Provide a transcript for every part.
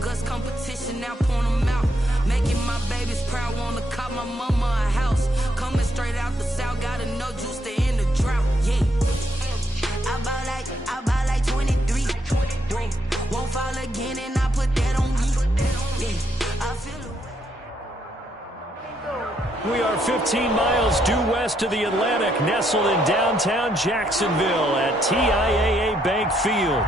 Guts competition, now point them out. Making my babies proud, wanna call my mama a house. Coming straight out the south, got enough juice to end the drought. Yeah. I bought like 23. Won't fall again, and I put that on me. Yeah. I feel it. We are 15 miles due west of the Atlantic, nestled in downtown Jacksonville at TIAA Bank Field.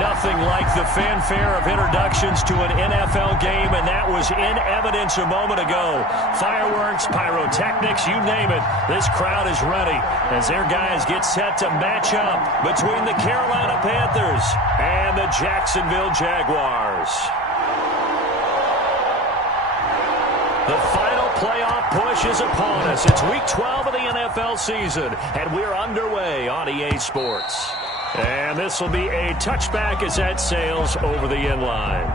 Nothing like the fanfare of introductions to an NFL game, and that was in evidence a moment ago. Fireworks, pyrotechnics, you name it. This crowd is ready as their guys get set to match up between the Carolina Panthers and the Jacksonville Jaguars. The final playoff push is upon us. It's week 12 of the NFL season, and we're underway on EA Sports. And this will be a touchback as that sails over the end line.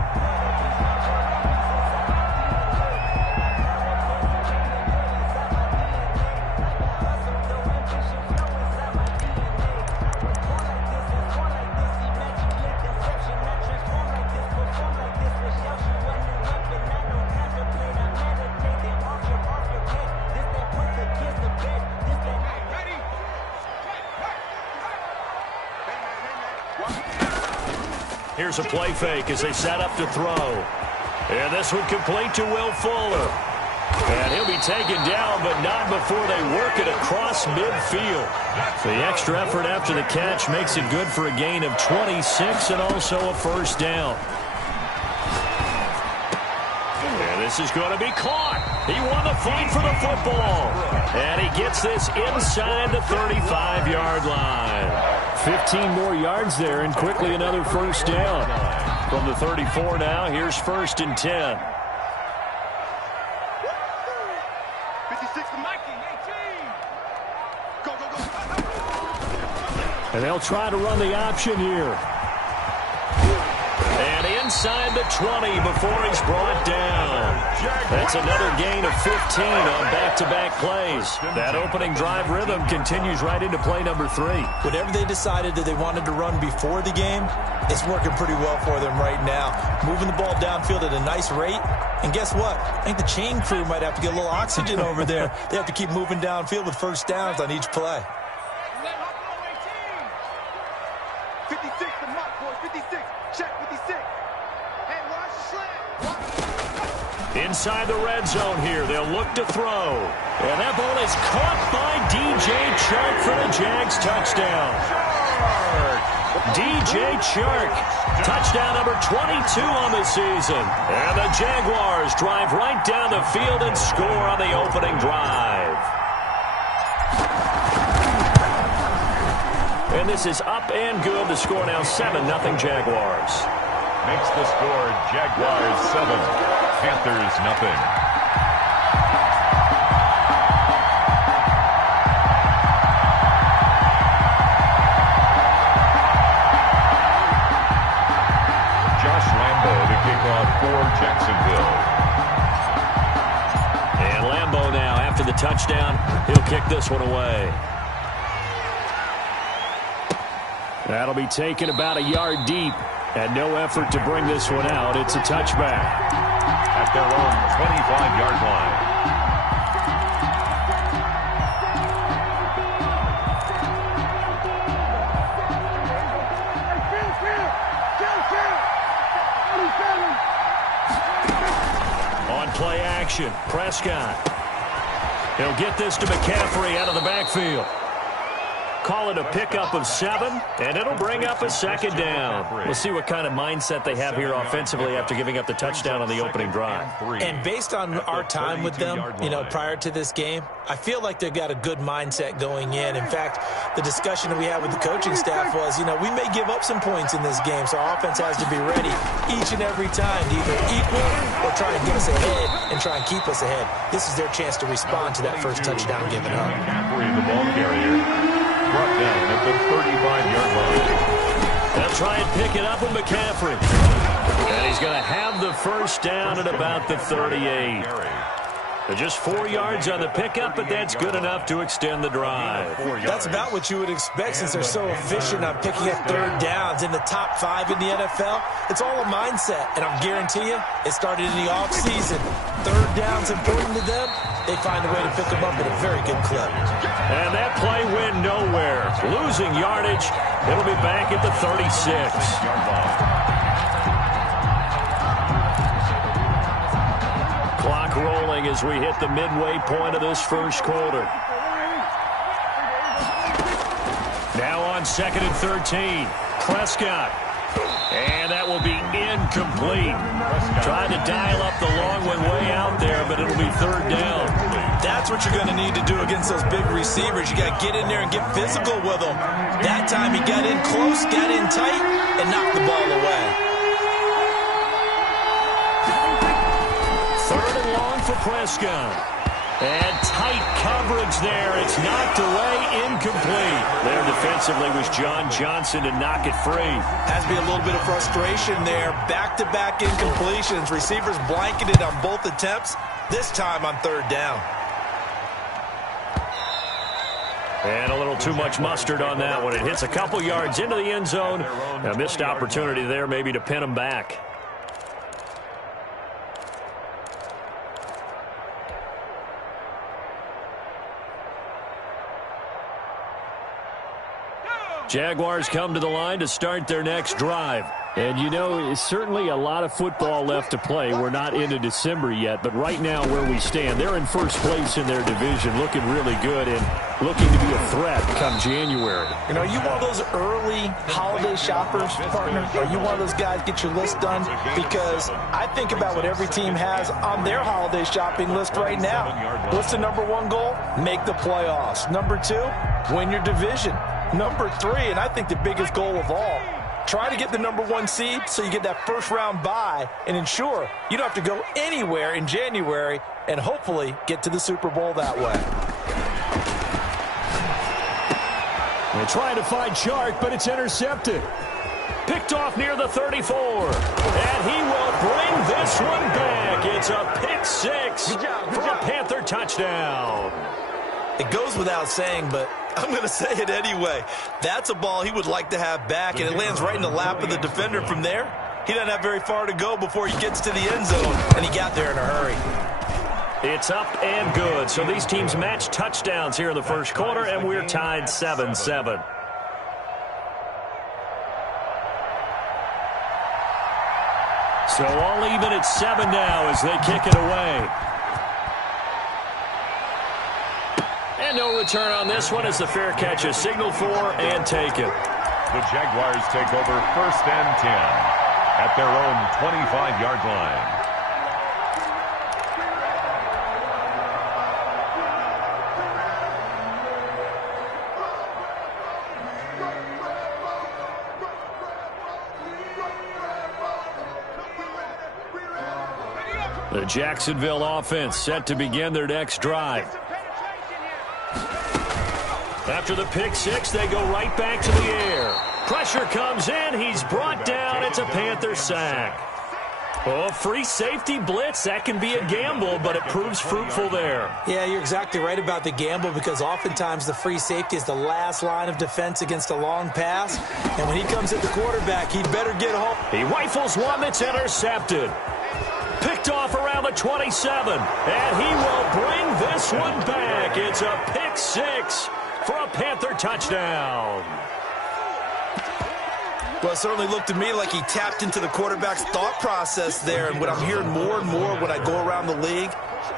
Here's a play fake as they set up to throw. And this one complete to Will Fuller. And he'll be taken down, but not before they work it across midfield. The extra effort after the catch makes it good for a gain of 26 and also a first down. And this is going to be caught. He won the fight for the football. And he gets this inside the 35-yard line. 15 more yards there, and quickly another first down. From the 34 now, here's 1st and 10. 56 to Mikey, 18. Go, go, go. And they'll try to run the option here. And inside the 20 before he's brought down. That's another gain of 15 on back-to-back plays. That opening drive rhythm continues right into play number 3. Whatever they decided that they wanted to run before the game, it's working pretty well for them right now. Moving the ball downfield at a nice rate. And guess what? I think the chain crew might have to get a little oxygen over there. They have to keep moving downfield with first downs on each play. 56 to Mark, boys. 56. Check 56. Hey, watch the slant. Inside the red zone here, they'll look to throw. And that ball is caught by DJ Chark for the Jags touchdown. DJ Chark, touchdown number 22 on the season. And the Jaguars drive right down the field and score on the opening drive. And this is up and good. The score now 7-0 Jaguars. Makes the score Jaguars 7, Panthers nothing. Josh Lambo to kick off for Jacksonville. And Lambo now, after the touchdown, he'll kick this one away. That'll be taken about a yard deep, and no effort to bring this one out. It's a touchback. At their own 25-yard line. On play action, Prescott. He'll get this to McCaffrey out of the backfield. Call it a pickup of 7, and it'll bring up a second down. We'll see what kind of mindset they have here offensively after giving up the touchdown on the opening drive. And based on our time with them, prior to this game, I feel like they've got a good mindset going in. In fact, the discussion that we had with the coaching staff was, we may give up some points in this game, so our offense has to be ready each and every time to either equal or try and get us ahead and try and keep us ahead. This is their chance to respond to that first touchdown given up. McCaffrey, the ball carrier. Brought down at the 35-yard line. They'll try and pick it up with McCaffrey. And he's going to have the first down at about the 38. Just 4 yards on the pickup, but that's good enough to extend the drive. That's about what you would expect since they're so efficient on picking up third downs in the top 5 in the NFL. It's all a mindset, and I'll guarantee you it started in the offseason. Third down's important to them. They find a way to pick them up at a very good clip. And that play went nowhere. Losing yardage. It'll be back at the 36. Clock rolling as we hit the midway point of this first quarter. Now on 2nd and 13. Prescott. And that will be incomplete. Trying to dial up the long one way out there, but it'll be third down. That's what you're going to need to do against those big receivers. You got to get in there and get physical with them. That time he got in close, got in tight, and knocked the ball away. Third and long for Prescott. And tight coverage there. It's knocked away, incomplete. There defensively was John Johnson to knock it free. Has to be a little bit of frustration there. Back-to-back incompletions. Receivers blanketed on both attempts, this time on third down. And a little too much mustard on that one. It hits a couple yards into the end zone. A missed opportunity there maybe to pin him back. Jaguars come to the line to start their next drive. And, you know, it's certainly a lot of football left to play. We're not into December yet, but right now where we stand, they're in first place in their division, looking really good and looking to be a threat come January. You know, you one of those early holiday shoppers, partner? Are you one of those guys get your list done? Because I think about what every team has on their holiday shopping list right now. What's the number 1 goal? Make the playoffs. Number 2, win your division. Number 3, and I think the biggest goal of all, try to get the number 1 seed so you get that first round bye and ensure you don't have to go anywhere in January and hopefully get to the Super Bowl that way. They're trying to find Chark, but it's intercepted. Picked off near the 34. And he will bring this one back. It's a pick 6 for a Panther touchdown. It goes without saying, but I'm going to say it anyway. That's a ball he would like to have back, and it lands right in the lap of the defender. From there, he doesn't have very far to go before he gets to the end zone, and he got there in a hurry. It's up and good. So these teams match touchdowns here in the first quarter, and we're tied 7-7. So all even at 7 now as they kick it away. And no return on this one as the fair catch is signaled for and taken. The Jaguars take over 1st and 10 at their own 25-yard line. The Jacksonville offense set to begin their next drive. After the pick 6, they go right back to the air. Pressure comes in. He's brought down. It's a Panther sack. Oh, free safety blitz. That can be a gamble, but it proves fruitful there. Yeah, you're exactly right about the gamble because oftentimes the free safety is the last line of defense against a long pass. And when he comes at the quarterback, he'd better get home. He rifles one that's intercepted. Picked off around the 27. And he will bring this one back. It's a pick 6 for a Panther touchdown. Well, it certainly looked to me like he tapped into the quarterback's thought process there. And what I'm hearing more and more when I go around the league,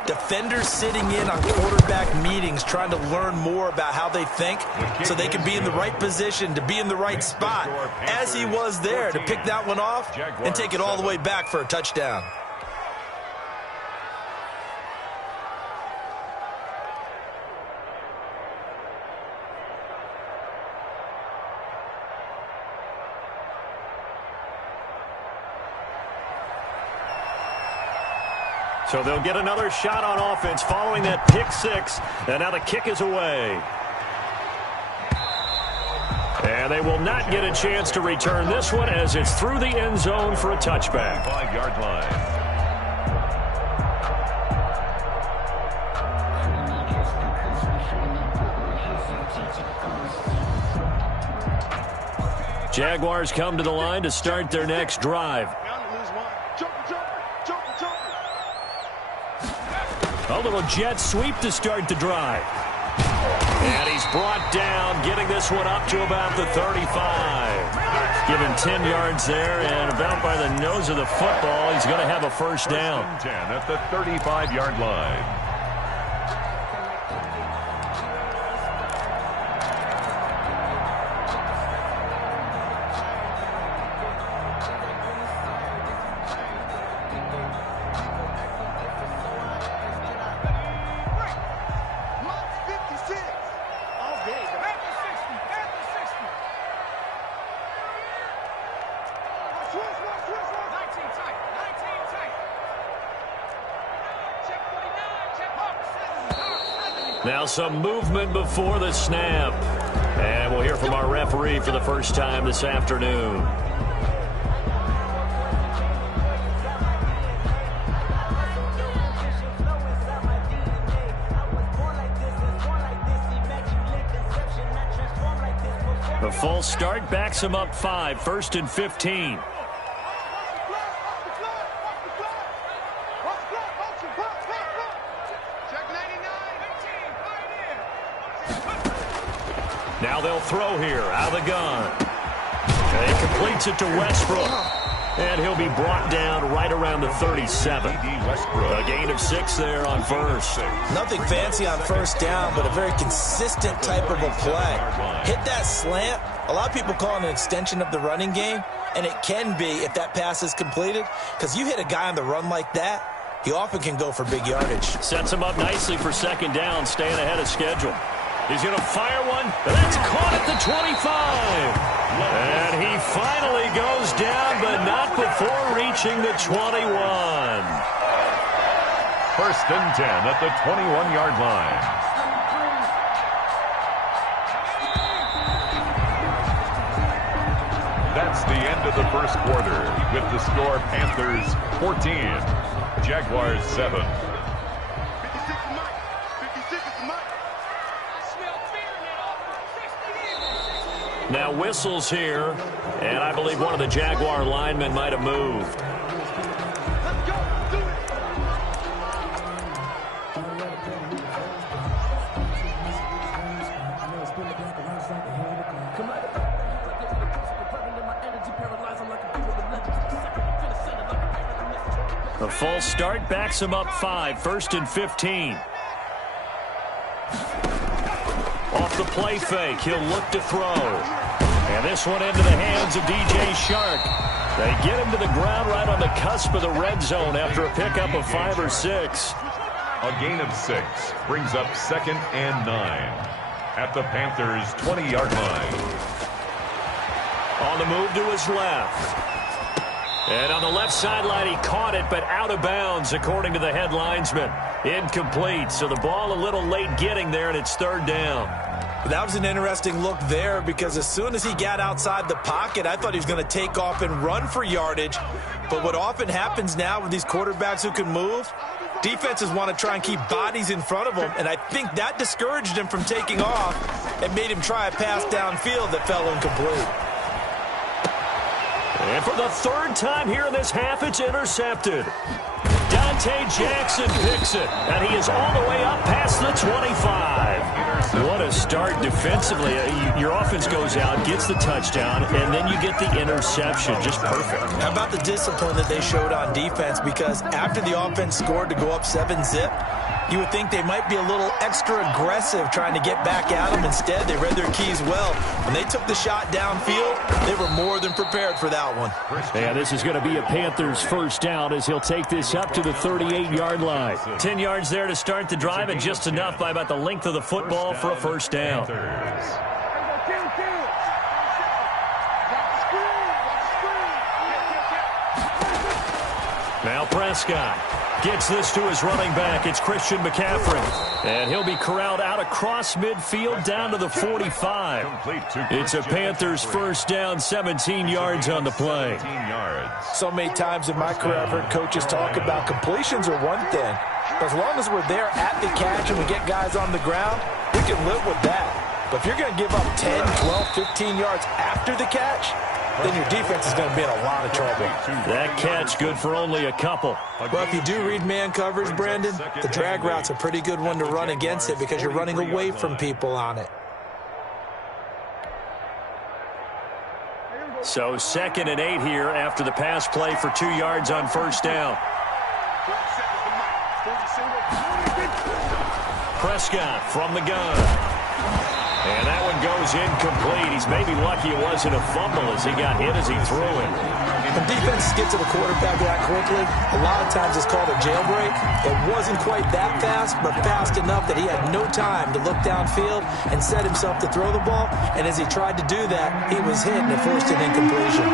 defenders sitting in on quarterback meetings trying to learn more about how they think so they can be in the right position to be in the right spot, as he was there to pick that one off and take it all the way back for a touchdown. So they'll get another shot on offense following that pick 6. And now the kick is away. And they will not get a chance to return this one as it's through the end zone for a touchback. 5-yard line. Jaguars come to the line to start their next drive. A little jet sweep to start the drive. And he's brought down, getting this one up to about the 35. Given 10 yards there, and about by the nose of the football, he's going to have a first down. 10 at the 35-yard line. Now some movement before the snap. And we'll hear from our referee for the first time this afternoon. The false start backs him up 5, 1st and 15. Now they'll throw here, out of the gun. And he completes it to Westbrook. And he'll be brought down right around the 37. A gain of 6 there on first. Nothing fancy on first down, but a very consistent type of a play. Hit that slant. A lot of people call it an extension of the running game, and it can be if that pass is completed, because you hit a guy on the run like that, he often can go for big yardage. Sets him up nicely for second down, staying ahead of schedule. He's going to fire one. That's caught at the 25. And he finally goes down, but not before reaching the 21. 1st and 10 at the 21-yard line. That's the end of the first quarter with the score Panthers 14, Jaguars 7. Now whistles here, and I believe one of the Jaguar linemen might have moved. The false start backs him up 5, 1st and 15. Off the play fake, he'll look to throw. And this one into the hands of DJ Shark. They get him to the ground right on the cusp of the red zone after a pickup of 5 or 6. A gain of 6 brings up 2nd and 9 at the Panthers' 20-yard line. On the move to his left. And on the left sideline, he caught it, but out of bounds, according to the head linesman. Incomplete, so the ball a little late getting there, and it's 3rd down. That was an interesting look there, because as soon as he got outside the pocket, I thought he was going to take off and run for yardage. But what often happens now with these quarterbacks who can move, defenses want to try and keep bodies in front of them, and I think that discouraged him from taking off and made him try a pass downfield that fell incomplete. And for the 3rd time here in this half, it's intercepted. Dante Jackson picks it, and he is all the way up past the 25. What a start defensively. Your offense goes out, gets the touchdown, and then you get the interception. Just perfect. How about the discipline that they showed on defense? Because after the offense scored to go up 7-zip, you would think they might be a little extra aggressive trying to get back at them. Instead, they read their keys well. When they took the shot downfield, they were more than prepared for that one. Yeah, this is going to be a Panthers first down as he'll take this up to the 38-yard line. 10 yards there to start the drive, and just enough by about the length of the football for a first down. Now Prescott gets this to his running back. It's Christian McCaffrey. And he'll be corralled out across midfield down to the 45. It's a Panthers first down, 17 yards on the play. So many times in my career I've heard coaches talk about completions are one thing. But as long as we're there at the catch and we get guys on the ground, we can live with that. But if you're going to give up 10, 12, 15 yards after the catch, then your defense is going to be in a lot of trouble. That catch good for only a couple. Well, if you do read man coverage, Brandon, the drag route's a pretty good one to run against it because you're running away from people on it. So 2nd and 8 here after the pass play for 2 yards on first down. Prescott from the gun. And that one goes incomplete. He's maybe lucky it wasn't a fumble as he got hit as he threw it. When defenses get to the quarterback that quickly, a lot of times it's called a jailbreak. It wasn't quite that fast, but fast enough that he had no time to look downfield and set himself to throw the ball. And as he tried to do that, he was hit and it forced an incompletion.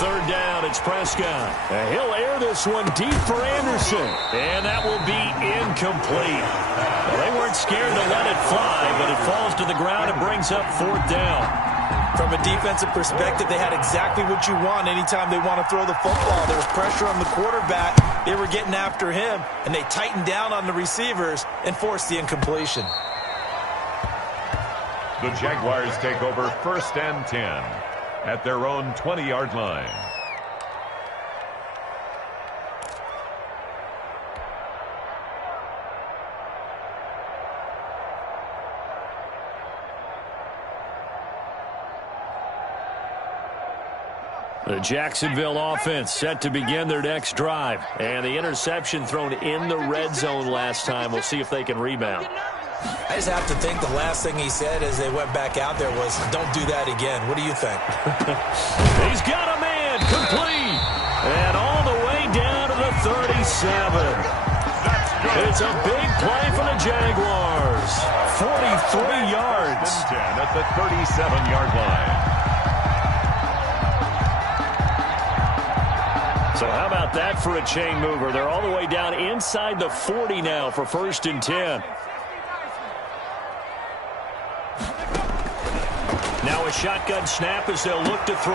Third down, it's Prescott. He'll air this one deep for Anderson. And that will be incomplete. Well, they weren't scared to let it fly, but it falls to the ground and brings up 4th down. From a defensive perspective, they had exactly what you want anytime they want to throw the football. There was pressure on the quarterback. They were getting after him, and they tightened down on the receivers and forced the incompletion. The Jaguars take over 1st and 10. At their own 20-yard line. The Jacksonville offense set to begin their next drive. And the interception thrown in the red zone last time. We'll see if they can rebound. I just have to think the last thing he said as they went back out there was, don't do that again. What do you think? He's got a man, complete. And all the way down to the 37. It's a big play for the Jaguars. 43 yards. At the 37-yard line. So how about that for a chain mover? They're all the way down inside the 40 now for 1st and 10. Now a shotgun snap as they'll look to throw.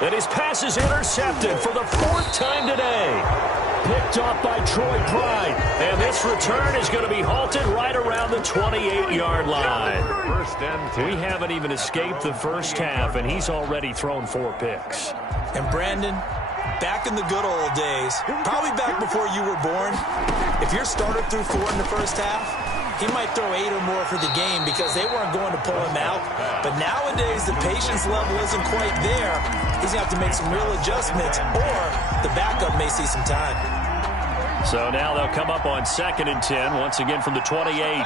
And his pass is intercepted for the 4th time today. Picked off by Troy Pride. And this return is going to be halted right around the 28-yard line. 1st and 10. We haven't even escaped the first half, and he's already thrown 4 picks. And Brandon, back in the good old days, probably back before you were born, if your starter threw 4 in the first half, he might throw 8 or more for the game because they weren't going to pull him out. But nowadays, the patience level isn't quite there. He's going to have to make some real adjustments, or the backup may see some time. So now they'll come up on 2nd and 10, once again from the 28.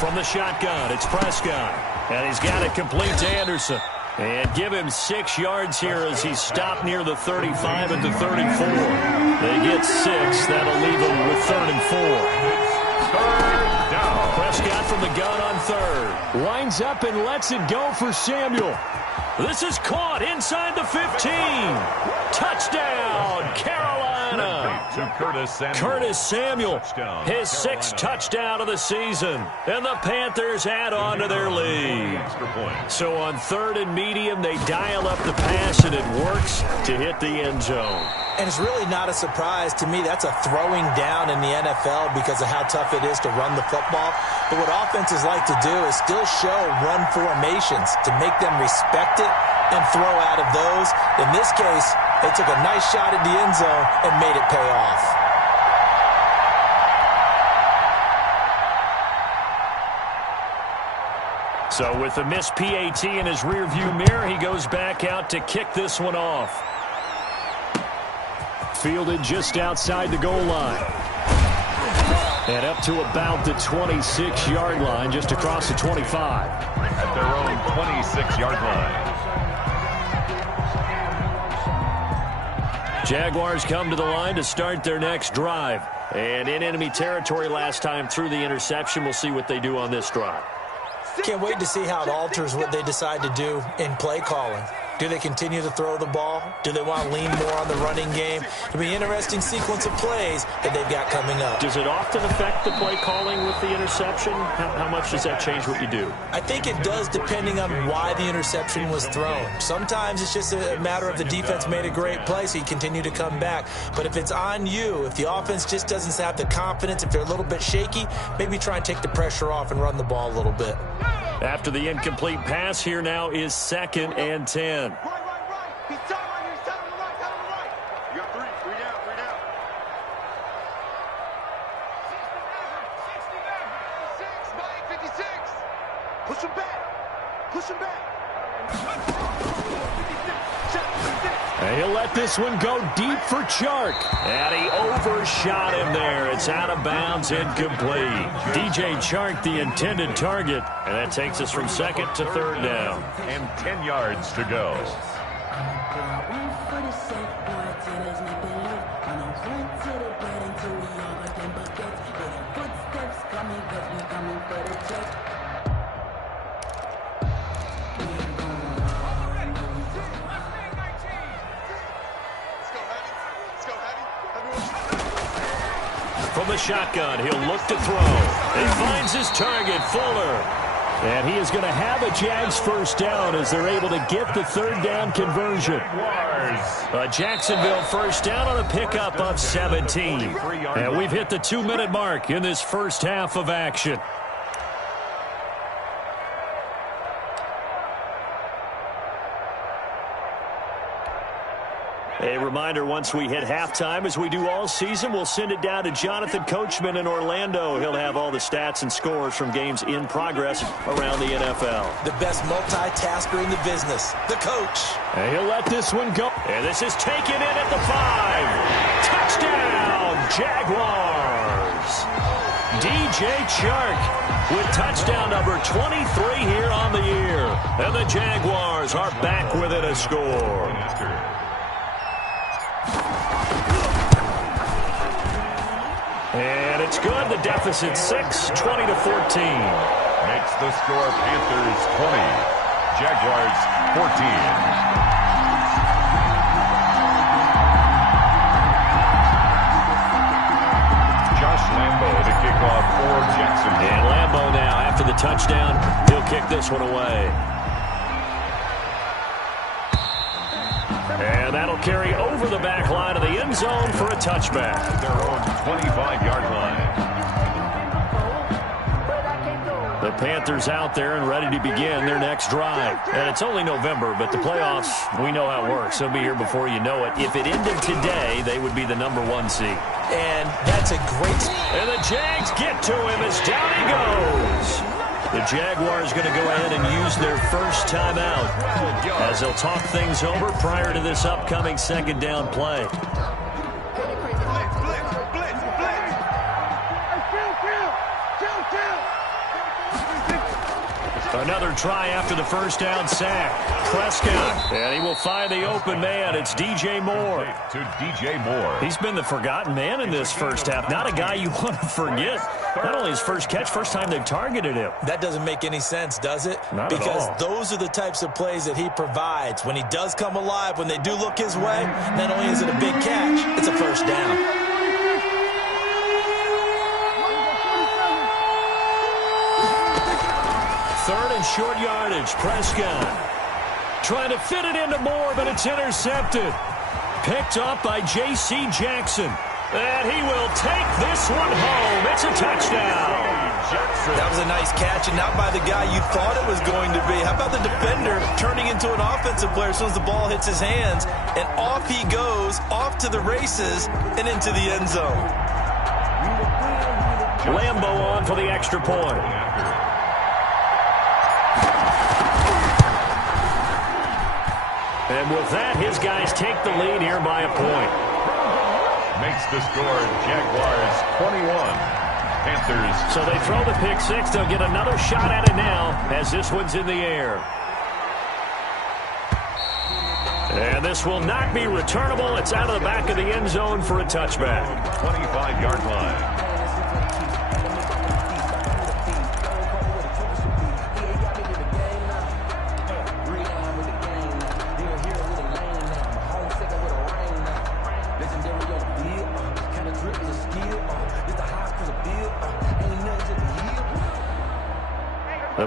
From the shotgun, it's Prescott. And he's got it complete to Anderson. And give him 6 yards here as he's stopped near the 35 at the 34. They get 6. That'll leave him with 3rd and 4. 3rd down. Prescott from the gun on 3rd. Winds up and lets it go for Samuel. This is caught inside the 15. Touchdown, Carolina. To Curtis Samuel, his 6th touchdown of the season. And the Panthers add on to their lead. So on 3rd and medium, they dial up the pass, and it works to hit the end zone. And it's really not a surprise to me. That's a throwing down in the NFL because of how tough it is to run the football. But what offenses like to do is still show run formations to make them respect it and throw out of those. In this case, they took a nice shot at the end zone and made it pay off. So with the missed PAT in his rearview mirror, he goes back out to kick this one off. Fielded just outside the goal line. And up to about the 26-yard line, just across the 25. At their own 26-yard line. Jaguars come to the line to start their next drive. And in enemy territory last time through the interception. We'll see what they do on this drive. Can't wait to see how it alters what they decide to do in play calling. Do they continue to throw the ball? Do they want to lean more on the running game? It'll be an interesting sequence of plays that they've got coming up. Does it often affect the play calling with the interception? How much does that change what you do? I think it does, depending on why the interception was thrown. Sometimes it's just a matter of the defense made a great play, so you continue to come back. But if it's on you, if the offense just doesn't have the confidence, if they're a little bit shaky, maybe try and take the pressure off and run the ball a little bit. After the incomplete pass, here now is 2nd and 10. Right. He's down right here. He's down on the right. You got three down. 56, Mike, 56. Push him back. And he'll let this one go deep for Chark. And he overshot him there. It's out of bounds, incomplete. DJ Chark, the intended target. And that takes us from 2nd to 3rd down. And 10 yards to go. From the shotgun, he'll look to throw. He finds his target, Fuller. And he is going to have a Jags first down as they're able to get the 3rd down conversion. A Jacksonville first down on a pickup of 17. And we've hit the 2-minute mark in this first half of action. A reminder, once we hit halftime, as we do all season, we'll send it down to Jonathan Coachman in Orlando. He'll have all the stats and scores from games in progress around the NFL. The best multitasker in the business, the coach. And he'll let this one go. And this is taken in at the 5. Touchdown, Jaguars. DJ Chark with touchdown number 23 here on the year. And the Jaguars are back within a score. And it's good. The deficit 6, 20-14. Makes the score Panthers 20, Jaguars 14. Josh Lambo to kick off for Jacksonville. And Lambo now, after the touchdown, he'll kick this one away. And that'll carry over the back line of the end zone for a touchback. Their own 25-yard line. The Panthers out there and ready to begin their next drive. And it's only November, but the playoffs, we know how it works. They'll be here before you know it. If it ended today, they would be the #1 seed. And that's a great... And the Jags get to him as down he goes. The Jaguars going to go ahead and use their first timeout as they'll talk things over prior to this upcoming 2nd down play. Another try after the first down sack. Prescott, and he will find the open man. It's DJ Moore. To DJ Moore. He's been the forgotten man in this first half. Not a guy you want to forget. Not only his first catch, first time they've targeted him. That doesn't make any sense, does it? Not at all. Because those are the types of plays that he provides. When he does come alive, when they do look his way, not only is it a big catch, it's a first down. Third and short yardage. Prescott trying to fit it into Moore, but it's intercepted. Picked up by J.C. Jackson. And he will take this one home. It's a touchdown. That was a nice catch, and not by the guy you thought it was going to be. How about the defender turning into an offensive player as soon as the ball hits his hands, and off he goes, off to the races, and into the end zone. Lambo on for the extra point. And with that, his guys take the lead here by a point. Makes the score Jaguars 21, Panthers. So they throw the pick six. They'll get another shot at it now as this one's in the air. And this will not be returnable. It's out of the back of the end zone for a touchback. 25-yard line.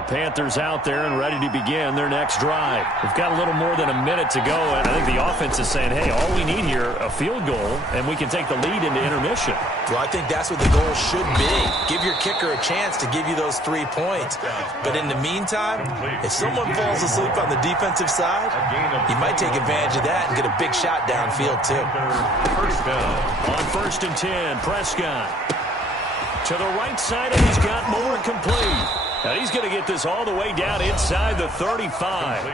Panthers out there and ready to begin their next drive. We've got a little more than a minute to go, and I think the offense is saying, hey, all we need here, a field goal, and we can take the lead into intermission. Well, I think that's what the goal should be. Give your kicker a chance to give you those 3 points. But in the meantime, if someone falls asleep on the defensive side, you might take advantage of that and get a big shot downfield, too. First down. On 1st and 10, Prescott. To the right side, and he's got more complete. And he's going to get this all the way down inside the 35.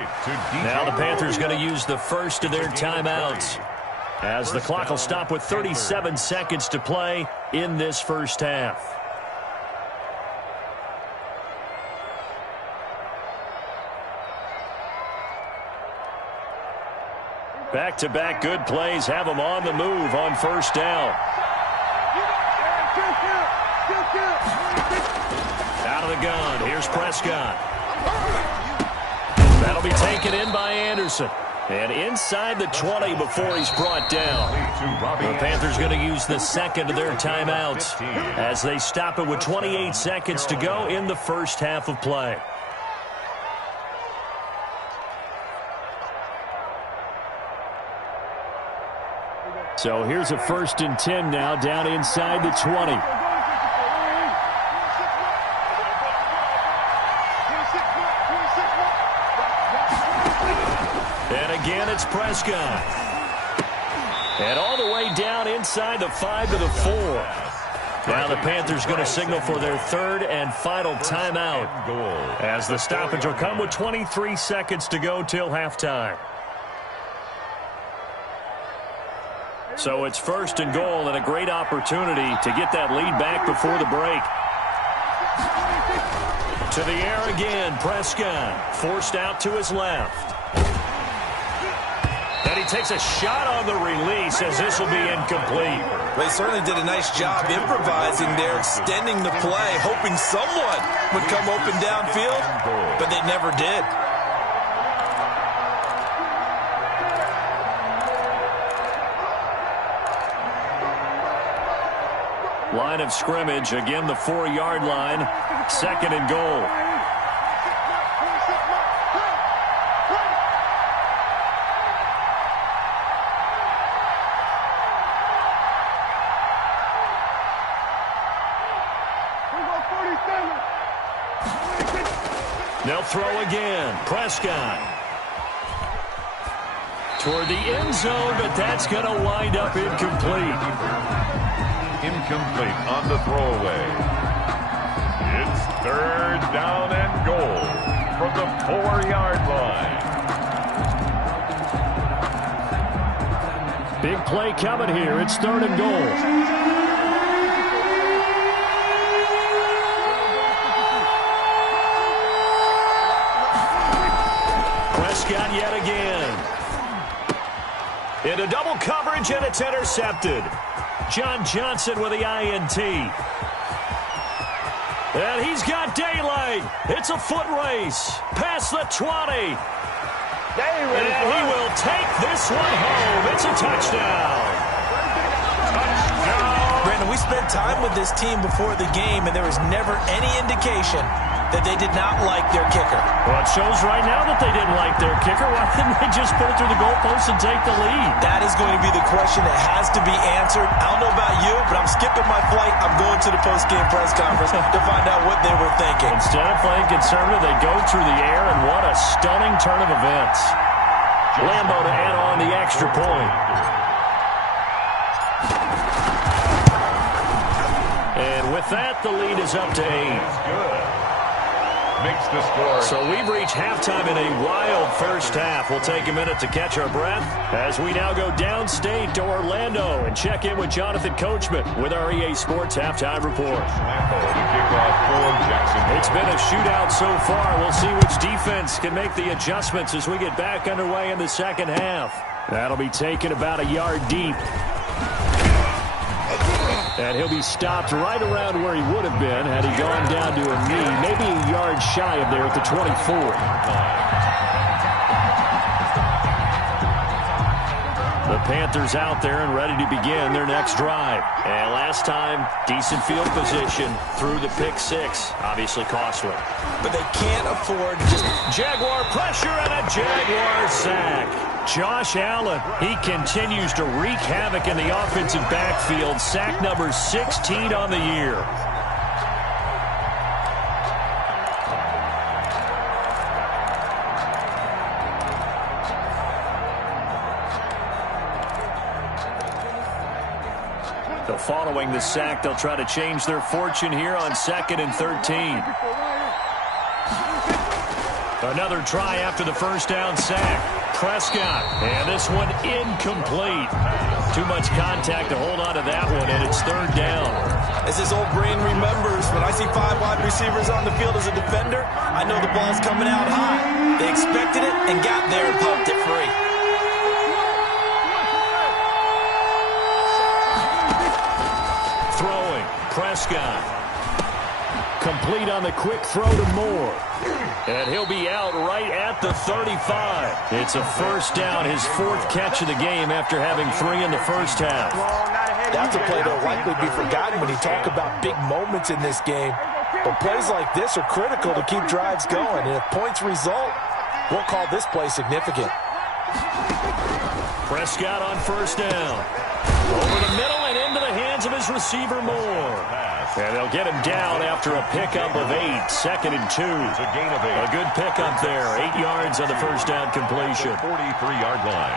Now the Panthers going to use the first of their timeouts, as the clock will stop with 37 seconds to play in this first half. Back-to-back good plays have them on the move on first down. Out of the gun, here's Prescott. That'll be taken in by Anderson. And inside the 20 before he's brought down. The Panthers going to use the second of their timeouts as they stop it with 28 seconds to go in the first half of play. So here's a 1st and 10 now down inside the 20. And again, it's Prescott. And all the way down inside the 5 to the 4. Now the Panthers going to signal for their 3rd and final timeout, as the stoppage will come with 23 seconds to go till halftime. So it's 1st and goal, and a great opportunity to get that lead back before the break. To the air again, Prescott forced out to his left. And he takes a shot on the release, as this will be incomplete. They certainly did a nice job improvising there, extending the play, hoping someone would come open downfield, but they never did. Line of scrimmage, again the 4-yard line, 2nd and goal. They'll throw again. Prescott. Toward the end zone, but that's going to wind up incomplete. Incomplete on the throwaway. It's 3rd down and goal from the 4-yard line. Big play coming here. It's 3rd and goal. Prescott yet again. Into double coverage, and it's intercepted. John Johnson with the INT. And he's got daylight. It's a foot race past the 20. And he will take this one home. It's a touchdown. Brandon, we spent time with this team before the game, and there was never any indication that they did not like their kicker. Well, it shows right now that they didn't like their kicker. Why didn't they just put it through the goalpost and take the lead? That is going to be the question that has to be answered. I don't know about you, but I'm skipping my flight. I'm going to the post-game press conference to find out what they were thinking. Instead of playing conservative, they go through the air, and what a stunning turn of events. Lambo to add on the extra point. And with that, the lead is up to 8. Good. Makes the score. So we've reached halftime in a wild first half. We'll take a minute to catch our breath as we now go downstate to Orlando and check in with Jonathan Coachman with our EA Sports Halftime Report. It's been a shootout so far. We'll see which defense can make the adjustments as we get back underway in the second half. That'll be taken about a yard deep. And he'll be stopped right around where he would have been had he gone down to a knee, maybe a yard shy of there at the 24. The Panthers out there and ready to begin their next drive. And last time, decent field position through the pick six. Obviously costly. But they can't afford just Jaguar pressure and a Jaguar sack. Josh Allen, he continues to wreak havoc in the offensive backfield. Sack number 16 on the year. So following the sack, they'll try to change their fortune here on 2nd and 13. Another try after the first down sack. Prescott, and this one incomplete. Too much contact to hold on to that one, and it's 3rd down. As his old brain remembers, when I see 5 wide receivers on the field as a defender, I know the ball's coming out high. They expected it and got there and popped it free. Throwing, Prescott. Complete on the quick throw to Moore. And he'll be out right at the 35. It's a first down, his 4th catch of the game after having 3 in the first half. That's a play that'll likely be forgotten when you talk about big moments in this game. But plays like this are critical to keep drives going. And if points result, we'll call this play significant. Prescott on first down. Over the middle and into the hands of his receiver, Moore. And they'll get him down after a pickup of 8. 2nd and 2. A good pickup there. 8 yards on the first down completion. 43-yard line.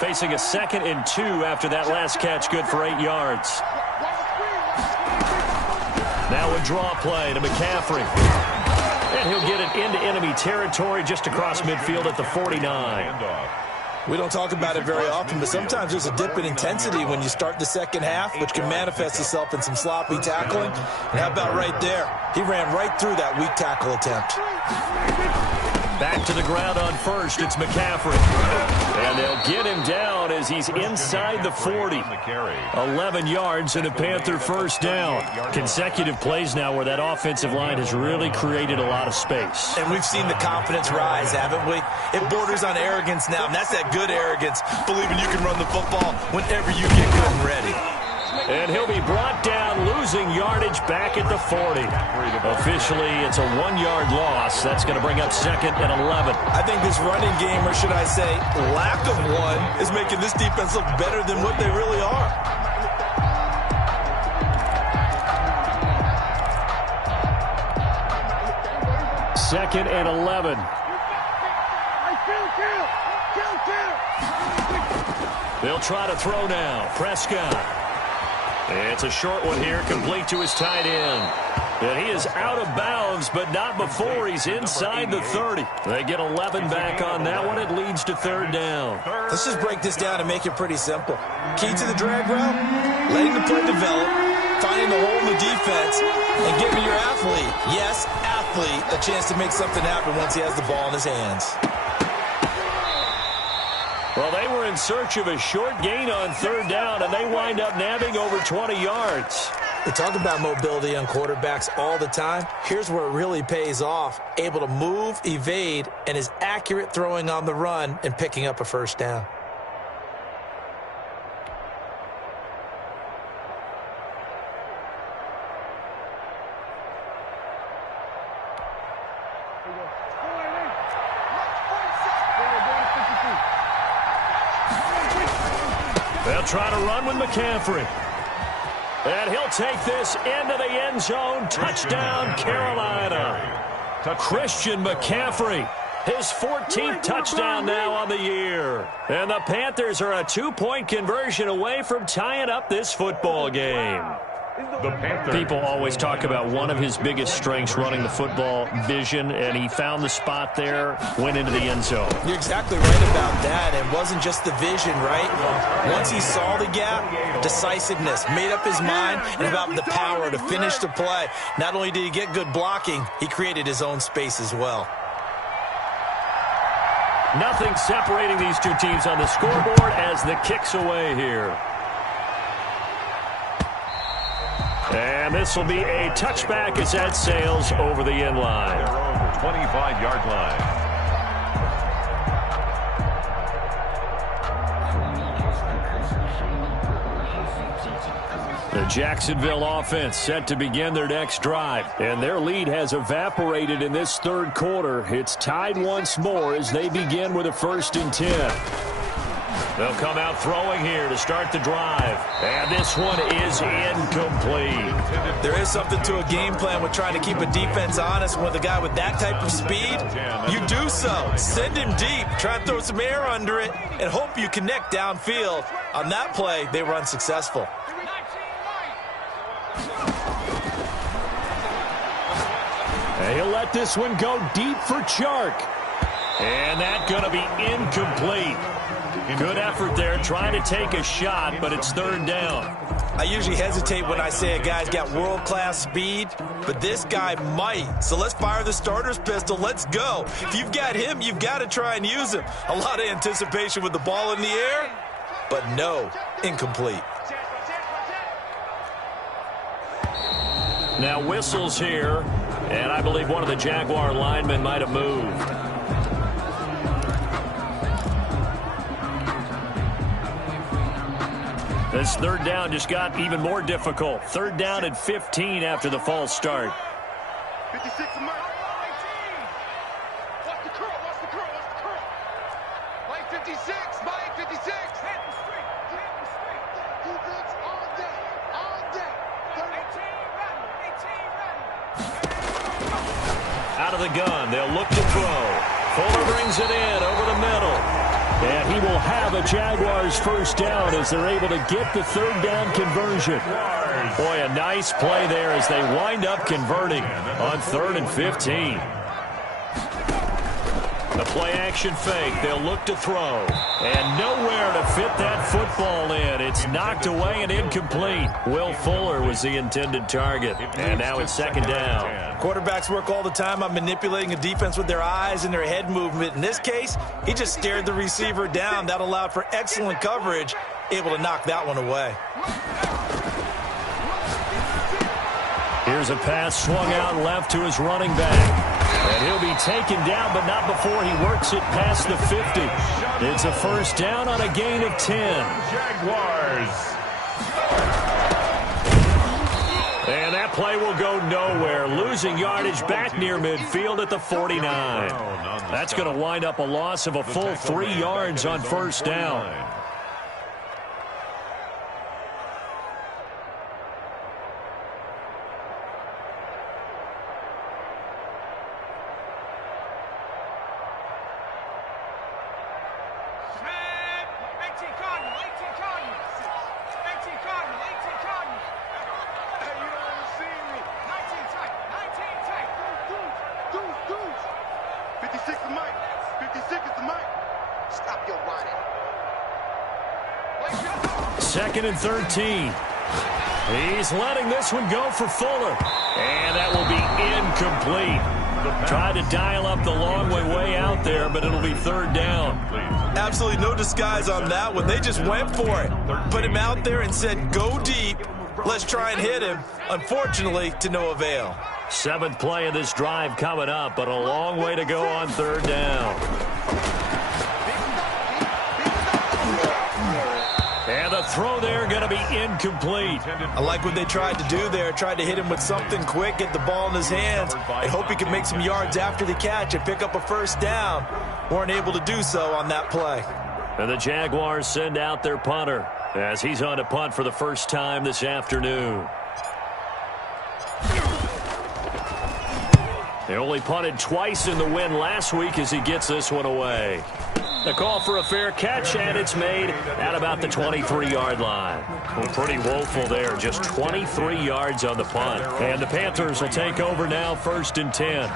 Facing a 2nd and 2 after that last catch, good for 8 yards. Now a draw play to McCaffrey. And he'll get it into enemy territory just across midfield at the 49. We don't talk about it very often, but sometimes there's a dip in intensity when you start the second half, which can manifest itself in some sloppy tackling. And how about right there? He ran right through that weak tackle attempt. Back to the ground on first. It's McCaffrey. And they'll get him down as he's inside the 40. 11 yards and a Panther first down. Consecutive plays now where that offensive line has really created a lot of space. And we've seen the confidence rise, haven't we? It borders on arrogance now, and that's that good arrogance, believing you can run the football whenever you get good and ready. And he'll be brought down, losing yardage back at the 40. Officially, it's a 1-yard loss. That's going to bring up 2nd and 11. I think this running game, or should I say lack of one, is making this defense look better than what they really are. Second and 11. They'll try to throw now. Prescott. It's a short one here, complete to his tight end. And he is out of bounds, but not before he's inside the 30. They get 11 back on that one. It leads to 3rd down. Let's just break this down and make it pretty simple. Key to the drag route, letting the play develop, finding the hole in the defense, and giving your athlete, yes, athlete, a chance to make something happen once he has the ball in his hands. Well, they were in search of a short gain on 3rd down, and they wind up nabbing over 20 yards. We talk about mobility on quarterbacks all the time. Here's where it really pays off. Able to move, evade, and is accurate throwing on the run and picking up a first down. They'll try to run with McCaffrey. And he'll take this into the end zone. Touchdown, Carolina. Christian McCaffrey, his 14th touchdown now on the year. And the Panthers are a 2-point conversion away from tying up this football game. People always talk about one of his biggest strengths, running the football, vision, and he found the spot there, went into the end zone. You're exactly right about that. It wasn't just the vision, right? Once he saw the gap, decisiveness, made up his mind, and about the power to finish the play. Not only did he get good blocking, he created his own space as well. Nothing separating these two teams on the scoreboard as the kick's away here. And this will be a touchback as that sails over the end line. 25-yard line. The Jacksonville offense set to begin their next drive, and their lead has evaporated in this third quarter. It's tied once more as they begin with a 1st and 10. They'll come out throwing here to start the drive, and this one is incomplete. There is something to a game plan with trying to keep a defense honest. With a guy with that type of speed, you do so. Send him deep, try and throw some air under it, and hope you connect downfield. On that play, they were unsuccessful. And he'll let this one go deep for Chark. And that's going to be incomplete. Good effort there trying to take a shot, but it's 3rd down. I usually hesitate when I say a guy's got world-class speed, but this guy might. So let's fire the starter's pistol. Let's go. If you've got him, you've got to try and use him. A lot of anticipation with the ball in the air, but no, incomplete. Now whistles here, and I believe one of the Jaguar linemen might have moved. This 3rd down just got even more difficult. 3rd down and 15 after the false start. 56 Mike. 18. Watch the curl. Watch the curl. Watch the curl. Mike 56. Mike 56. Hit the street. Hit the street. Defense all day. All day. 18 ready. Out of the gun. They'll look to throw. Fuller brings it in over the middle. And he will have a Jaguars 1st down as they're able to get the 3rd down conversion. Boy, a nice play there as they wind up converting on 3rd and 15. The play-action fake. They'll look to throw. And nowhere to fit that football in. It's knocked away and incomplete. Will Fuller was the intended target. And now it's 2nd down. Quarterbacks work all the time on manipulating a defense with their eyes and their head movement. In this case, he just stared the receiver down. That allowed for excellent coverage, able to knock that one away. Here's a pass swung out left to his running back. And he'll be taken down, but not before he works it past the 50. It's a 1st down on a gain of 10. Jaguars. And that play will go nowhere. Losing yardage back near midfield at the 49. That's going to wind up a loss of a full 3 yards on 1st down. Second and 13. He's letting this one go for Fuller. And that will be incomplete. Tried to dial up the long way out there, but it'll be 3rd down. Absolutely no disguise on that one. They just went for it. Put him out there and said, go deep. Let's try and hit him. Unfortunately, to no avail. 7th play of this drive coming up, but a long way to go on 3rd down. And the throw there going to be incomplete. I like what they tried to do there. Tried to hit him with something quick, get the ball in his hands, and hope he can make some yards after the catch and pick up a 1st down. Weren't able to do so on that play. And the Jaguars send out their punter as he's on to punt for the 1st time this afternoon. They only punted twice in the win last week as he gets this one away. The call for a fair catch, and it's made at about the 23-yard line. Well, pretty woeful there, just 23 yards on the punt. And the Panthers will take over now, 1st and 10.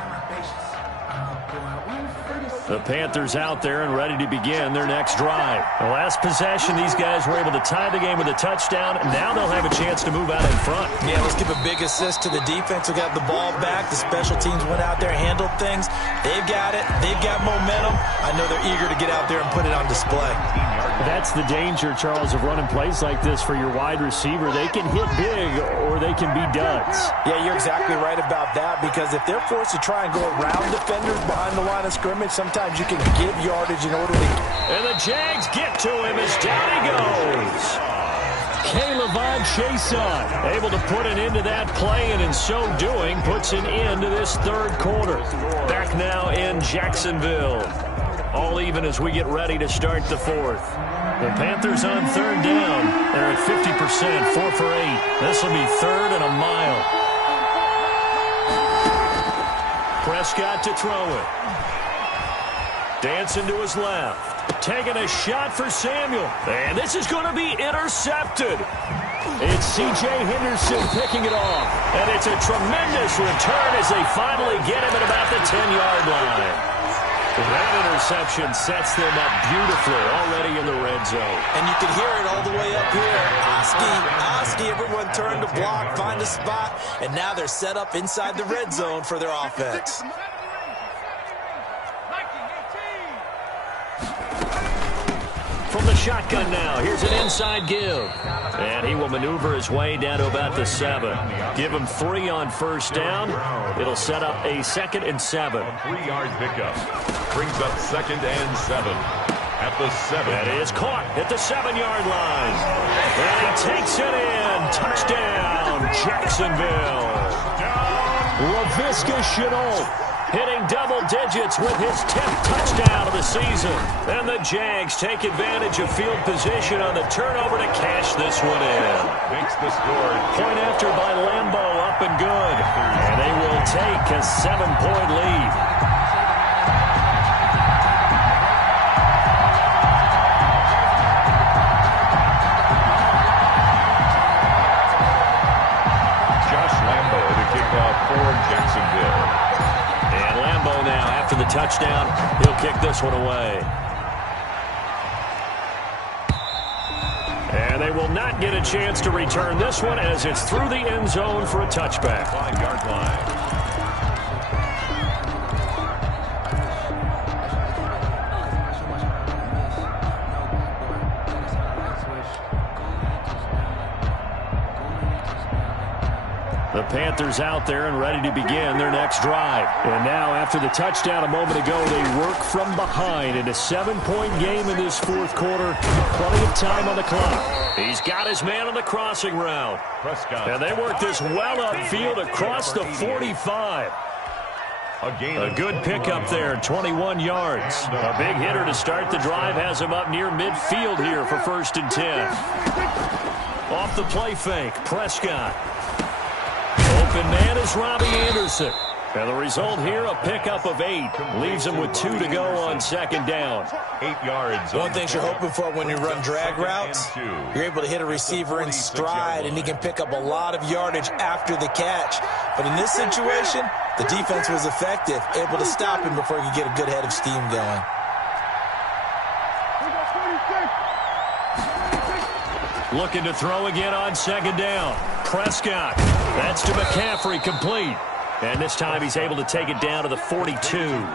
The Panthers out there and ready to begin their next drive. The last possession, these guys were able to tie the game with a touchdown. Now they'll have a chance to move out in front. Yeah, let's give a big assist to the defense who got the ball back. The special teams went out there, handled things. They've got it. They've got momentum. I know they're eager to get out there and put it on display. That's the danger, Charles, of running plays like this for your wide receiver. They can hit big or they can be duds. Yeah, you're exactly right about that, because if they're forced to try and go around defenders behind the line of scrimmage, sometimes you can give yardage in order to... And the Jags get to him as down he goes. Caleb Chason able to put an end to that play, and in so doing puts an end to this third quarter. Back now in Jacksonville. All even as we get ready to start the fourth. The Panthers on third down. They're at 50%, 4 for 8. This will be third and a mile. Prescott to throw it. Dancing to his left. Taking a shot for Samuel. And this is going to be intercepted. It's C.J. Henderson picking it off. And it's a tremendous return as they finally get him at about the 10-yard line. That interception sets them up beautifully already in the red zone. And you can hear it all the way up here. Oski, everyone turned to block, find a spot, and now they're set up inside the red zone for their offense. From the shotgun now, here's an inside give. And he will maneuver his way down to about the 7. Give him 3 on first down. It'll set up a 2nd and 7. A 3-yard pickup. Brings up 2nd and 7. At the 7. That is caught at the 7-yard line. And he takes it in. Touchdown, Jacksonville. Laviska Shenault hitting double digits with his 10th touchdown of the season. And the Jags take advantage of field position on the turnover to cash this one in. Makes the score. Point after by Lambo, up and good. And they will take a 7-point lead. Josh Lambo to kick off for Jacksonville. And Lambo now, after the touchdown, he'll kick this one away. And they will not get a chance to return this one as it's through the end zone for a touchback. 5-yard line. The Panthers out there and ready to begin their next drive. And now, after the touchdown a moment ago, they work from behind in a 7-point game in this fourth quarter. Plenty of time on the clock. He's got his man on the crossing route. Prescott. And they work this well upfield across the 45. A good pickup there, 21 yards. A big hitter to start the drive has him up near midfield here for 1st and 10. Off the play fake, Prescott. Open man is Robbie Anderson. And the result here, a pickup of 8. Leaves him with 2 to go on 2nd down. 8 yards. One thing you're hoping for when you run drag routes, you're able to hit a receiver in stride, and he can pick up a lot of yardage after the catch. But in this situation, the defense was effective, able to stop him before he could get a good head of steam going. Looking to throw again on 2nd down. Prescott. That's to McCaffrey, complete. And this time he's able to take it down to the 42.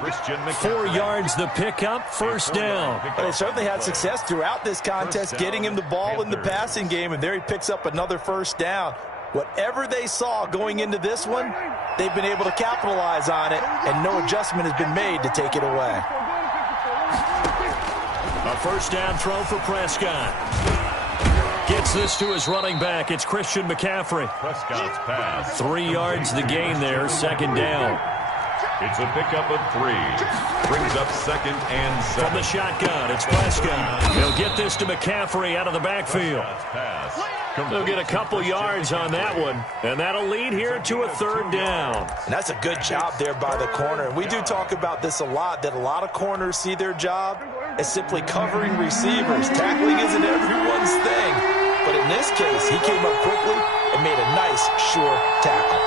4 yards the pickup, 1st down. Well, they certainly had success throughout this contest, getting him the ball in the passing game, and there he picks up another 1st down. Whatever they saw going into this one, they've been able to capitalize on it, and no adjustment has been made to take it away. A 1st down throw for Prescott. Gets this to his running back. It's Christian McCaffrey. Prescott's pass. 3 yards the gain there, 2nd down. It's a pickup of 3. Brings up 2nd and 7. From the shotgun, it's Prescott. He'll get this to McCaffrey out of the backfield. They'll get a couple yards on that one, and that'll lead here to a 3rd down. And that's a good job there by the corner. And we do talk about this a lot, that a lot of corners see their job as simply covering receivers. Tackling isn't everyone's thing. But in this case, he came up quickly and made a nice, sure tackle.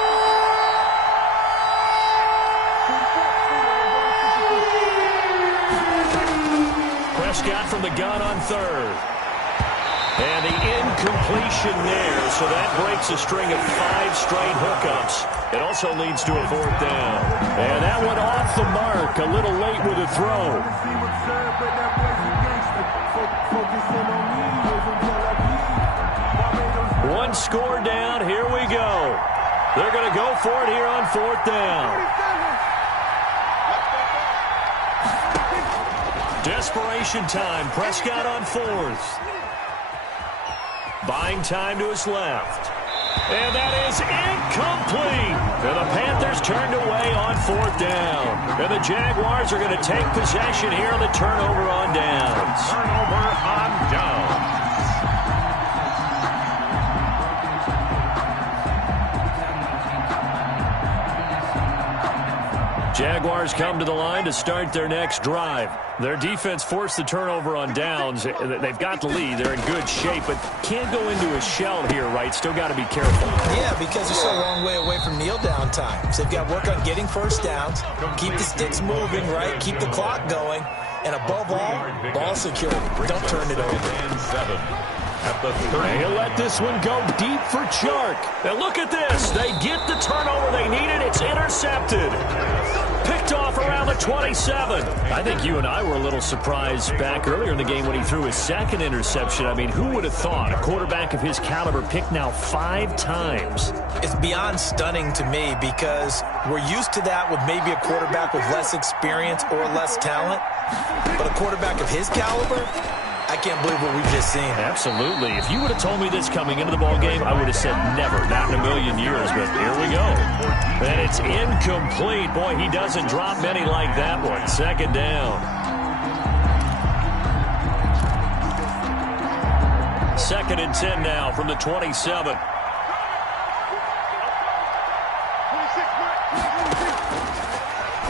Prescott from the gun on 3rd. And the incompletion there, so that breaks a string of 5 straight hookups. It also leads to a 4th down. And that one off the mark, a little late with a throw. One score down, here we go. They're going to go for it here on 4th down. Desperation time, Prescott on 4th. Buying time to his left. And that is incomplete. And the Panthers turned away on 4th down. And the Jaguars are going to take possession here on the turnover on downs. Turnover on downs. Jaguars come to the line to start their next drive. Their defense forced the turnover on downs. They've got the lead. They're in good shape, but can't go into a shell here, right? Still got to be careful. Yeah, because they're still a long way away from kneel down time. So they've got to work on getting first downs, keep the sticks moving, right? Keep the clock going. And above all, ball security. Don't turn it over. And 7 at the 30. He'll let this one go deep for Chark. Now look at this. They get the turnover they needed. It's intercepted. Picked off around the 27. I think you and I were a little surprised back earlier in the game when he threw his second interception. I mean, who would have thought a quarterback of his caliber picked now 5 times? It's beyond stunning to me because we're used to that with maybe a quarterback with less experience or less talent. But a quarterback of his caliber, I can't believe what we've just seen. Absolutely. If you would have told me this coming into the ballgame, I would have said never, not in a million years, but here we go. And it's incomplete. Boy, he doesn't drop many like that one. 2nd down. 2nd and 10 now from the 27.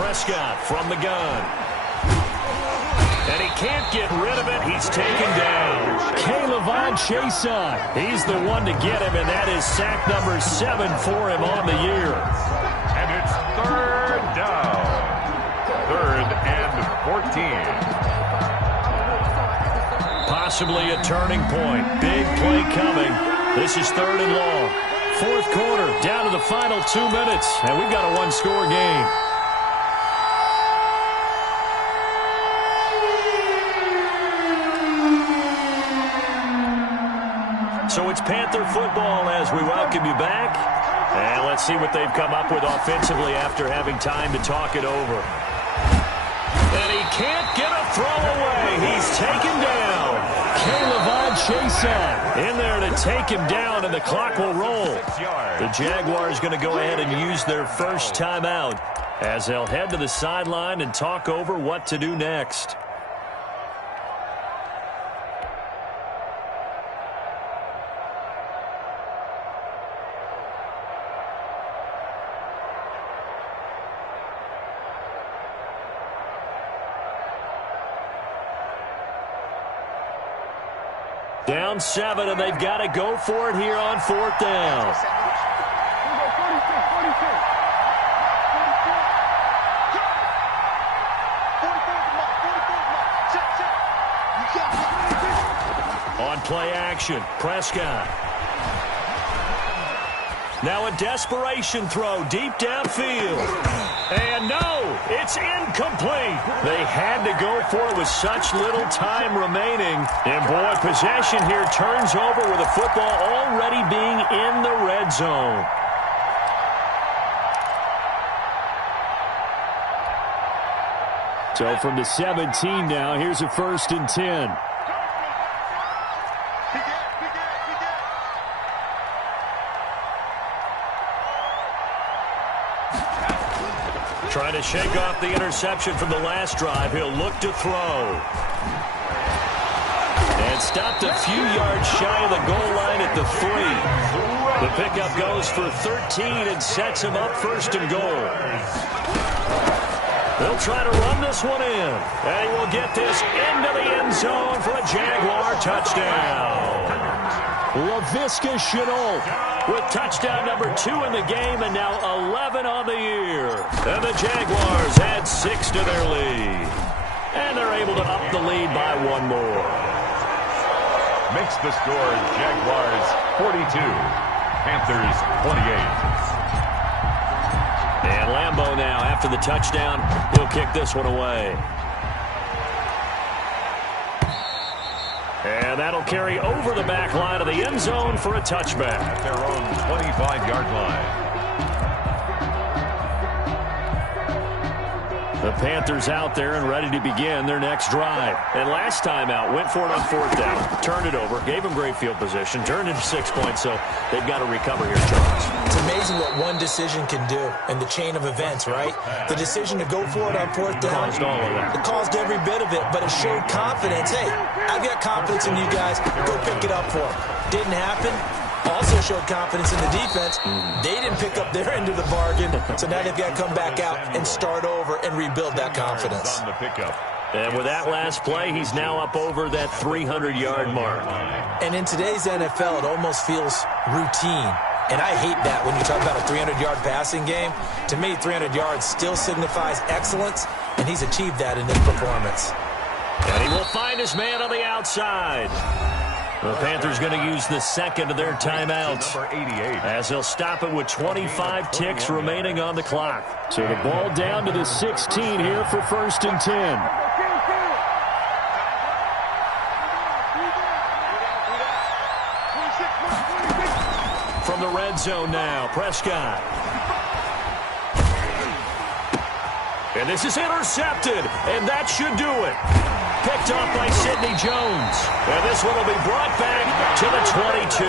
Prescott from the gun. And he can't get rid of it. He's taken down. K'Lavon Chaisson. He's the one to get him, and that is sack number 7 for him on the year. And it's 3rd down. 3rd and 14. Possibly a turning point. Big play coming. This is 3rd and long. 4th quarter, down to the final 2 minutes, and we've got a 1-score game. So it's Panther football as we welcome you back. And let's see what they've come up with offensively after having time to talk it over. And he can't get a throw away. He's taken down. K'Lavon Chaisson in there to take him down, and the clock will roll. The Jaguars going to go ahead and use their first timeout as they'll head to the sideline and talk over what to do next. Down 7, and they've got to go for it here on 4th down. On play action, Prescott. Now a desperation throw deep downfield. And no, it's incomplete. They had to go for it with such little time remaining. And boy, possession here turns over with the football already being in the red zone. So from the 17 now, here's a 1st and 10. Trying to shake off the interception from the last drive. He'll look to throw. And stopped a few yards shy of the goal line at the 3. The pickup goes for 13 and sets him up 1st and goal. They'll try to run this one in. And he will get this into the end zone for a Jaguar touchdown. Laviska Shenault with touchdown number 2 in the game, and now 11 on the year. And the Jaguars add 6 to their lead. And they're able to up the lead by 1 more. Makes the score Jaguars 42, Panthers 28. And Lambeau now, after the touchdown, he'll kick this one away. And that'll carry over the back line of the end zone for a touchback. At their own 25-yard line. The Panthers out there and ready to begin their next drive. And last time out, went for it on 4th down, turned it over, gave them great field position, turned into 6 points, so they've got to recover here, Charles. It's amazing what one decision can do in the chain of events, right? The decision to go for it on 4th down. Caused all of that. It caused every bit of it, but it showed confidence. Hey, I've got confidence in you guys. Go pick it up for them. Didn't happen. Also showed confidence in the defense. They didn't pick up their end of the bargain, so now they've got to come back out and start over and rebuild that confidence. On the pickup. And with that last play, he's now up over that 300-yard mark. And in today's NFL, it almost feels routine. And I hate that when you talk about a 300-yard passing game. To me, 300 yards still signifies excellence, and he's achieved that in this performance. And he will find his man on the outside. The Panthers going to use the second of their timeouts, Number 88. as he'll stop it with 25 ticks remaining on the clock. So the ball down to the 16 here for 1st and 10. From the red zone now, Prescott. And this is intercepted, and that should do it. Picked off by Sidney Jones. And this one will be brought back to the 22.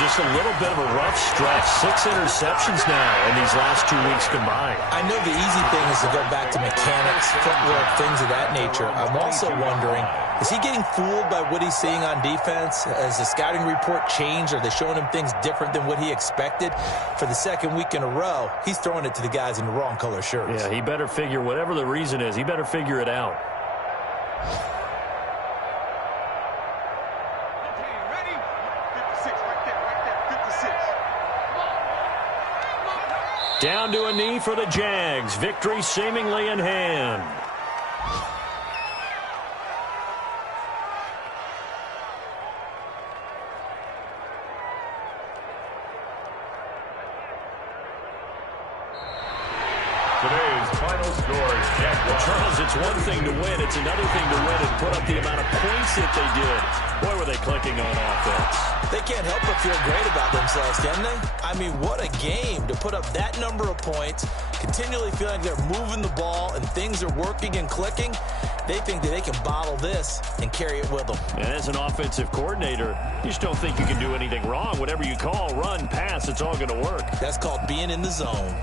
Just a little bit of a rough stretch. 6 interceptions now in these last 2 weeks combined. I know the easy thing is to go back to mechanics, footwork, things of that nature. I'm also wondering, is he getting fooled by what he's seeing on defense? Has the scouting report changed? Are they showing him things different than what he expected? For the second week in a row, he's throwing it to the guys in the wrong color shirts. Yeah, he better figure, whatever the reason is, he better figure it out. Ready? 56, right there, 56. Down to a knee for the Jags. Victory seemingly in hand. Today's final score is Charles, it's one thing to win. It's another thing to win and put up the amount of points that they did. Boy, were they clicking on offense. They can't help but feel great about themselves, can they? I mean, what a game to put up that number of points, continually feel like they're moving the ball and things are working and clicking. They think that they can bottle this and carry it with them. And as an offensive coordinator, you just don't think you can do anything wrong. Whatever you call, run, pass, it's all going to work. That's called being in the zone.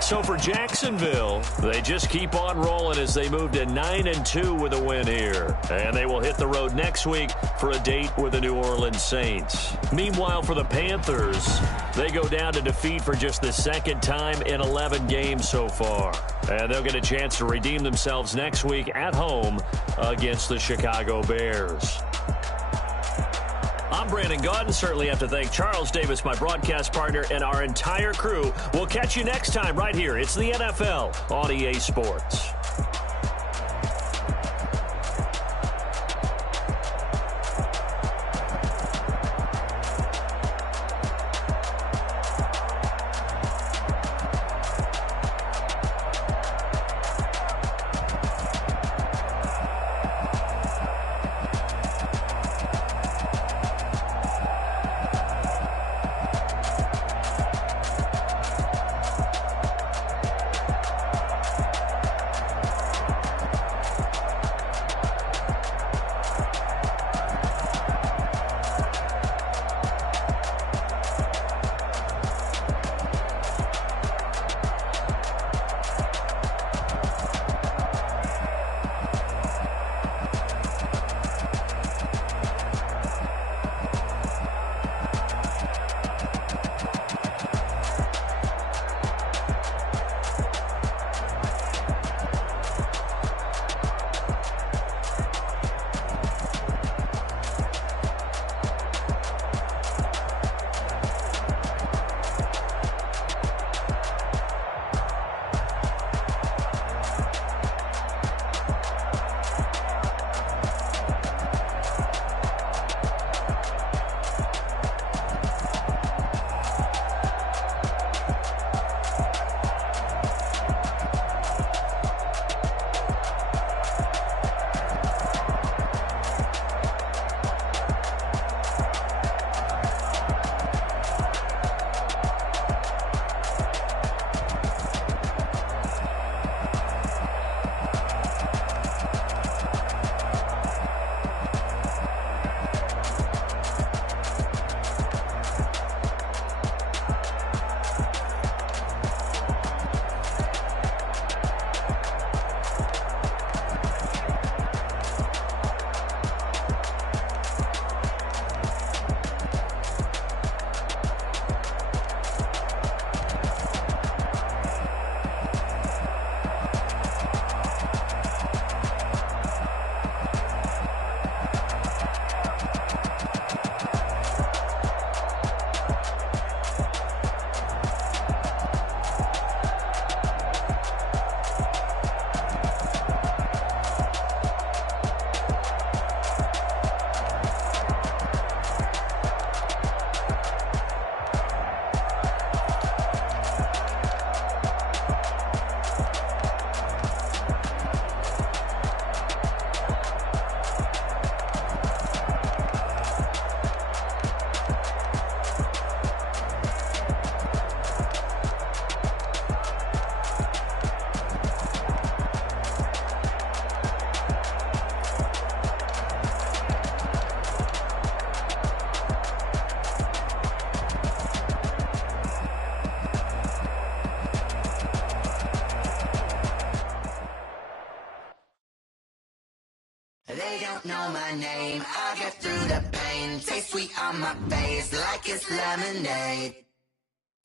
So for Jacksonville, they just keep on rolling as they move to 9-2 with a win here. And they will hit the road next week for a date with the New Orleans Saints. Meanwhile, for the Panthers, they go down to defeat for just the second time in 11 games so far. And they'll get a chance to redeem themselves next week at home against the Chicago Bears. I'm Brandon Gaudin. Certainly have to thank Charles Davis, my broadcast partner, and our entire crew. We'll catch you next time right here. It's the NFL on EA Sports. they don't know my name. I get through the pain, taste sweet on my face like it's lemonade.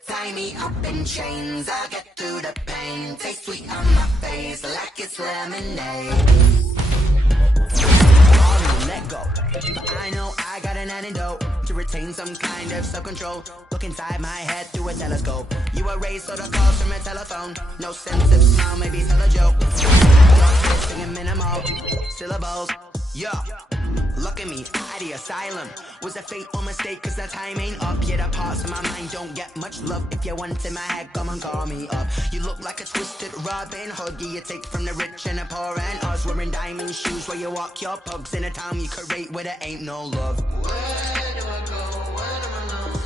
Tie me up in chains, I get through the pain, taste sweet on my face like it's lemonade. Let go, but I know I got an antidote to retain some kind of self-control. Look inside my head through a telescope. You erase all the calls from a telephone. No sense of smile, maybe tell a joke. Dark singing minimal syllables. Yo, look at me, out the asylum. Was a fate or mistake, cause the time ain't up. Yeah, the parts of my mind don't get much love. If you want in my head, come and call me up. You look like a twisted Robin Hood. Yeah, you take from the rich and the poor and us. Wearing diamond shoes where you walk your pugs in a town you create where there ain't no love. Where do I go? Where do I know?